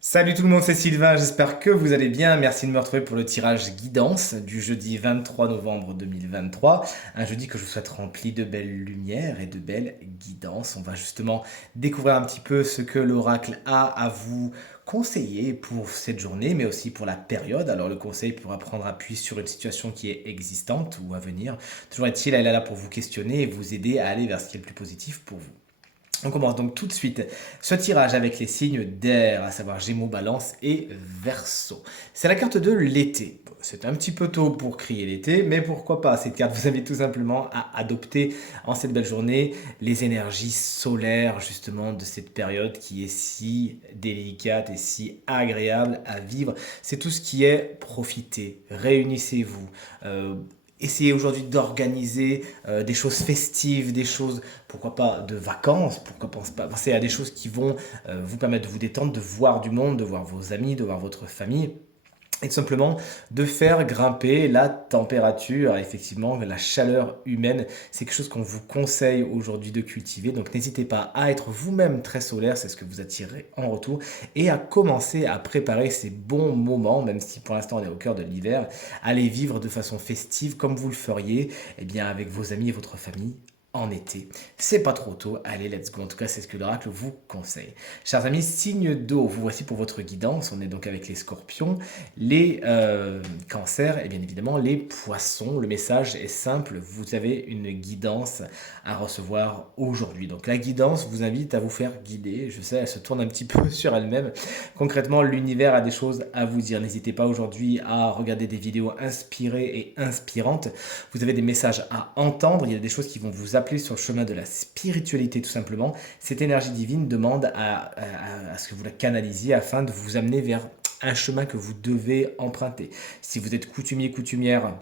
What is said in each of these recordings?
Salut tout le monde, c'est Sylvain, j'espère que vous allez bien. Merci de me retrouver pour le tirage guidance du jeudi 23 novembre 2023. Un jeudi que je vous souhaite rempli de belles lumières et de belles guidances. On va justement découvrir un petit peu ce que l'oracle a à vous conseiller pour cette journée, mais aussi pour la période. Alors le conseil pourra prendre appui sur une situation qui est existante ou à venir. Toujours est-il, elle est là pour vous questionner et vous aider à aller vers ce qui est le plus positif pour vous. On commence donc tout de suite ce tirage avec les signes d'air, à savoir Gémeaux, Balance et Verseau. C'est la carte de l'été. Bon, c'est un petit peu tôt pour crier l'été, mais pourquoi pas. Cette carte vous invite tout simplement à adopter en cette belle journée les énergies solaires justement de cette période qui est si délicate et si agréable à vivre. C'est tout ce qui est profiter, réunissez-vous. Essayez aujourd'hui d'organiser des choses festives, des choses, pourquoi pas, de vacances, pourquoi pas penser à des choses qui vont vous permettre de vous détendre, de voir du monde, de voir vos amis, de voir votre famille. Et tout simplement de faire grimper la température, effectivement, la chaleur humaine. C'est quelque chose qu'on vous conseille aujourd'hui de cultiver. Donc n'hésitez pas à être vous-même très solaire, c'est ce que vous attirez en retour. Et à commencer à préparer ces bons moments, même si pour l'instant on est au cœur de l'hiver, à les vivre de façon festive comme vous le feriez eh bien, avec vos amis et votre famille en été. C'est pas trop tôt, allez, let's go. En tout cas, c'est ce que l'oracle vous conseille. Chers amis, signe d'eau, vous voici pour votre guidance. On est donc avec les scorpions, les cancers et bien évidemment les poissons. Le message est simple, vous avez une guidance à recevoir aujourd'hui. Donc la guidance vous invite à vous faire guider. Je sais, elle se tourne un petit peu sur elle-même. Concrètement, l'univers a des choses à vous dire. N'hésitez pas aujourd'hui à regarder des vidéos inspirées et inspirantes. Vous avez des messages à entendre. Il y a des choses qui vont vous appeler sur le chemin de la spiritualité tout simplement. Cette énergie divine demande à ce que vous la canalisiez afin de vous amener vers un chemin que vous devez emprunter. Si vous êtes coutumier, coutumière,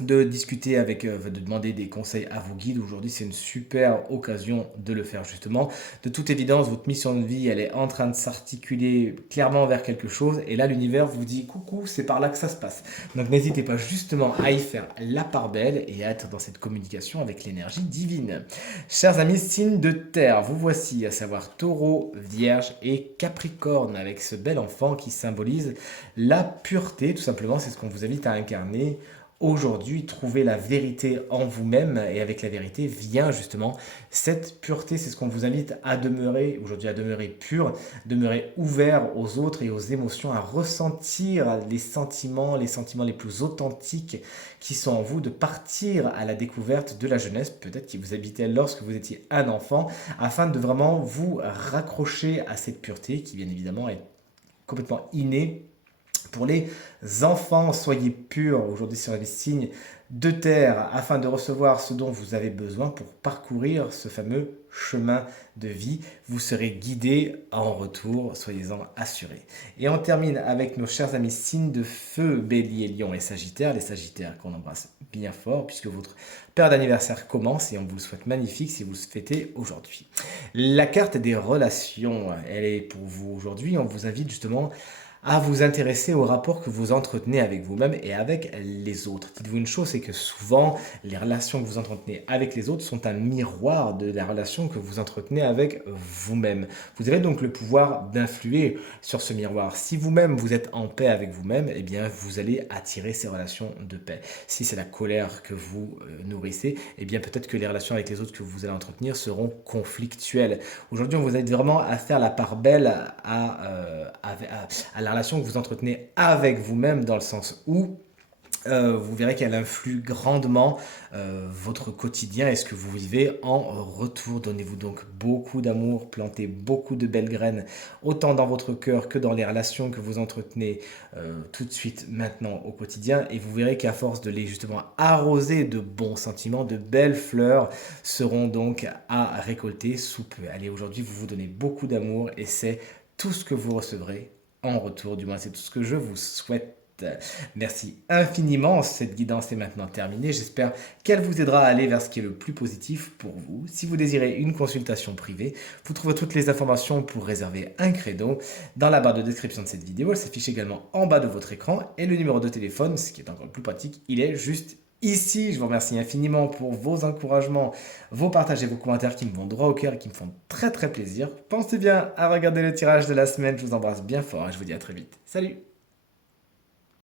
de discuter avec, de demander des conseils à vos guides. Aujourd'hui, c'est une super occasion de le faire justement. De toute évidence, votre mission de vie, elle est en train de s'articuler clairement vers quelque chose. Et là, l'univers vous dit coucou, c'est par là que ça se passe. Donc n'hésitez pas justement à y faire la part belle et à être dans cette communication avec l'énergie divine. Chers amis, signes de terre, vous voici, à savoir Taureau, Vierge et Capricorne, avec ce bel enfant qui symbolise la pureté. Tout simplement, c'est ce qu'on vous invite à incarner aujourd'hui, trouver la vérité en vous-même et avec la vérité vient justement cette pureté. C'est ce qu'on vous invite à demeurer aujourd'hui, à demeurer pur, demeurer ouvert aux autres et aux émotions, à ressentir les sentiments les plus authentiques qui sont en vous, de partir à la découverte de la jeunesse, peut-être qui vous habitait lorsque vous étiez un enfant, afin de vraiment vous raccrocher à cette pureté qui bien évidemment est complètement innée pour les enfants. Soyez purs aujourd'hui sur les signes de terre afin de recevoir ce dont vous avez besoin pour parcourir ce fameux chemin de vie. Vous serez guidés en retour, soyez-en assurés. Et on termine avec nos chers amis signes de feu, Bélier, Lion et Sagittaire. Les Sagittaires qu'on embrasse bien fort puisque votre période d'anniversaire commence et on vous le souhaite magnifique si vous le fêtez aujourd'hui. La carte des relations, elle est pour vous aujourd'hui. On vous invite justement à vous intéresser au rapport que vous entretenez avec vous-même et avec les autres. Dites-vous une chose, c'est que souvent, les relations que vous entretenez avec les autres sont un miroir de la relation que vous entretenez avec vous-même. Vous avez donc le pouvoir d'influer sur ce miroir. Si vous-même, vous êtes en paix avec vous-même, eh bien, vous allez attirer ces relations de paix. Si c'est la colère que vous nourrissez, eh bien, peut-être que les relations avec les autres que vous allez entretenir seront conflictuelles. Aujourd'hui, on vous invite vraiment à faire la part belle à la relation que vous entretenez avec vous-même, dans le sens où vous verrez qu'elle influe grandement votre quotidien et ce que vous vivez en retour. Donnez-vous donc beaucoup d'amour, plantez beaucoup de belles graines, autant dans votre cœur que dans les relations que vous entretenez tout de suite, maintenant, au quotidien. Et vous verrez qu'à force de les justement arroser de bons sentiments, de belles fleurs seront donc à récolter sous peu. Allez, aujourd'hui, vous vous donnez beaucoup d'amour et c'est tout ce que vous recevrez en retour, du moins c'est tout ce que je vous souhaite. Merci infiniment, cette guidance est maintenant terminée. J'espère qu'elle vous aidera à aller vers ce qui est le plus positif pour vous. Si vous désirez une consultation privée, vous trouverez toutes les informations pour réserver un créneau dans la barre de description de cette vidéo. Elle s'affiche également en bas de votre écran et le numéro de téléphone, ce qui est encore plus pratique, il est juste ici. Je vous remercie infiniment pour vos encouragements, vos partages et vos commentaires qui me vont droit au cœur et qui me font très très plaisir. Pensez bien à regarder le tirage de la semaine. Je vous embrasse bien fort et je vous dis à très vite. Salut!